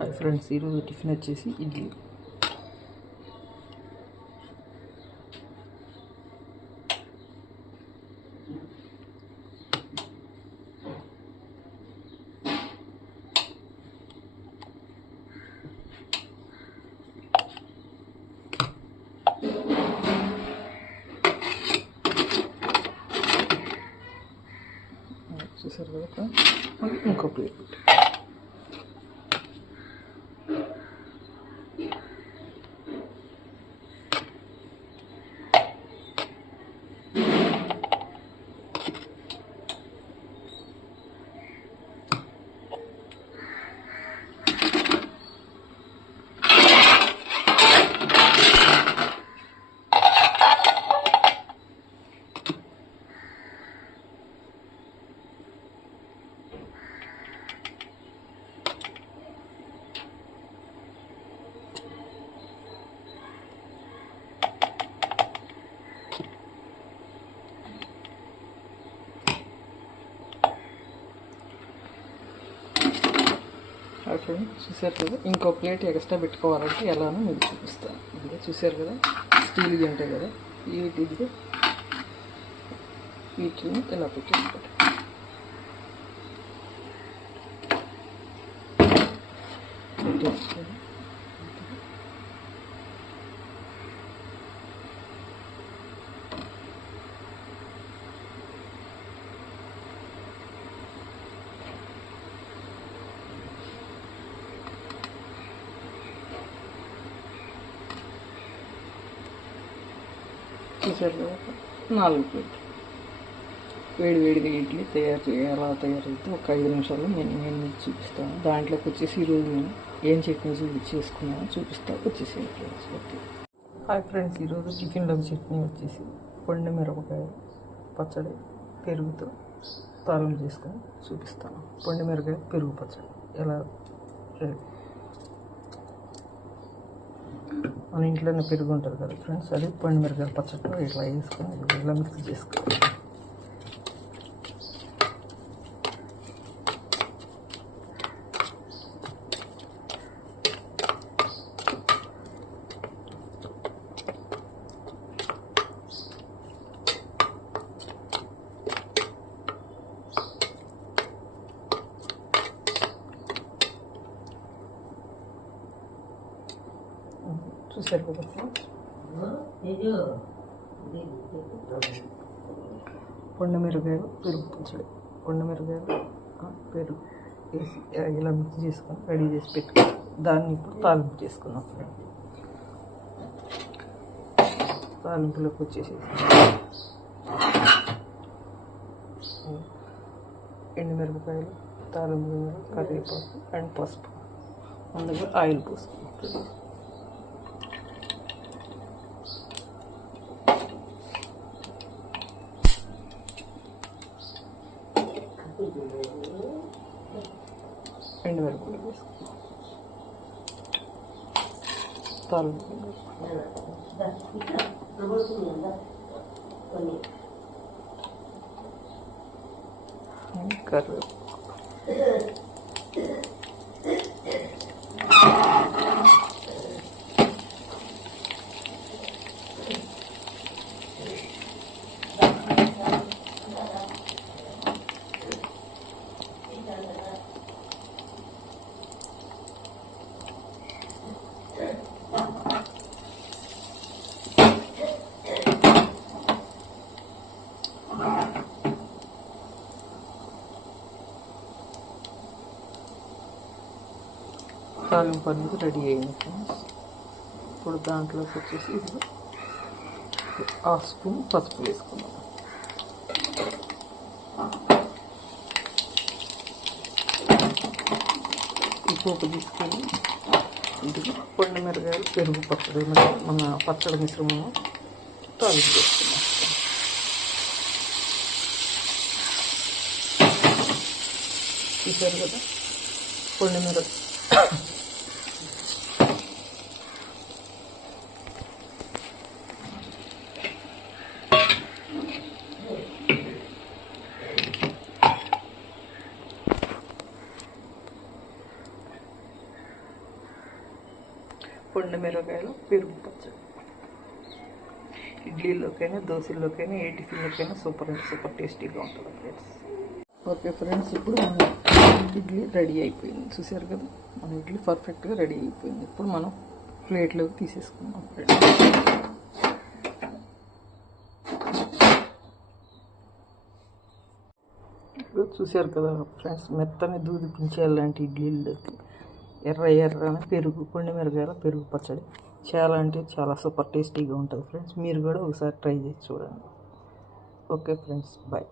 Hi friends, ఈరోజు tiffin వచ్చేసి ఇడ్లీ. చూసారు కదా, ఇంకో ప్లేట్ పెట్టి ఫ్రెండ్స్. చూసారు కదా, ఇంకో ప్లేట్ ఎక్స్ట్రా పెట్టుకోవాలంటే ఎలానో మీకు చూపిస్తాను. ఇది చూసారు కదా, స్టీల్వి ఉంటాయి కదా, వీటికి వీటిని ఇలా పెట్టేసుకోండి. చూసారు కదా, 4 ప్లేట్లు వేడివేడిగా ఇడ్లీ ఎలా తయారైతే ఒక 5 నిమిషాల్లో నేను మీకు చూపిస్తాను. దాంట్లోకి వచ్చేసి ఈరోజు నేను ఏం చట్నీ చేసుకున్నానో చూపిస్తాను. వచ్చేసి ఫ్రెండ్స్, ఓకే. హాయ్ ఫ్రెండ్స్, ఈరోజు టిఫిన్లోకి చట్నీ వచ్చేసి పొండి మిరపకాయ పచ్చడి పెరుగుతో తాలింపు చేసుకొని చూపిస్తాను. పొండి మిరపకాయ పెరుగు పచ్చడి ఎలా మన ఇంట్లోనే పెరుగు ఉంటుంది కదా ఫ్రెండ్స్, అది పొండి మిరపకాయ పచ్చడిలో ఇట్లా వేసుకొని ఇలా మిక్స్ చేసుకోవాలి. చూసారు కదా, పొండి మిరపకాయలు పెరుగు పచ్చడి, పొండి మిరపకాయలు పెరుగు వేసి ఇలా మిక్స్ చేసుకొని రెడీ చేసి పెట్టుకుని దాన్ని ఇప్పుడు తాలింపు చేసుకున్నాం. తాలింపులోకి వచ్చేసి ఎండుమిరపకాయలు, తాలింపు కరివేపాకు అండ్ పసుపు, అందులో ఆయిల్ పోసుకున్నాం. ఎండుమిరపకాయలు వేసుకున్నాం. తాలింపు కరివేపాకు, తాలింపు అనేది రెడీ అయింది ఫ్రెండ్స్. ఇప్పుడు దాంట్లోకి వచ్చేసి హాఫ్ స్పూన్ పసుపు వేసుకున్నాం. ఈ పోపు తీసుకొని ఇంటికి పొండి మిరపకాయలు పెరుగు పచ్చడి మన పచ్చడి మిశ్రమం తాలింపు వేసుకున్నాం. చూసారు కదా, పొండి మిరప కొండ మిరపకాయలు పెరుగు పచ్చడి. ఇడ్లీలోకైనా దోశల్లోకైనా ఏ టిఫిన్లోకైనా సూపర్ అంటే సూపర్ టేస్టీగా ఉంటుంది ఫ్రెండ్స్. ఓకే ఫ్రెండ్స్, ఇప్పుడు మన ఇడ్లీ రెడీ అయిపోయింది. చూసారు కదా, మన ఇడ్లీ పర్ఫెక్ట్గా రెడీ అయిపోయింది. ఇప్పుడు మనం ప్లేట్లోకి తీసేసుకున్నాం ఫ్రెండ్స్. ఇప్పుడు చూసారు కదా ఫ్రెండ్స్, మెత్తని దూది పించేలాంటి ఇడ్లీలోకి ఎర్రని పెరుగు, కొండ మిరపకాయల పెరుగు పచ్చడి చాలా అంటే చాలా సూపర్ టేస్టీగా ఉంటుంది ఫ్రెండ్స్. మీరు కూడా ఒకసారి ట్రై చేసి చూడండి. Okay friends, bye.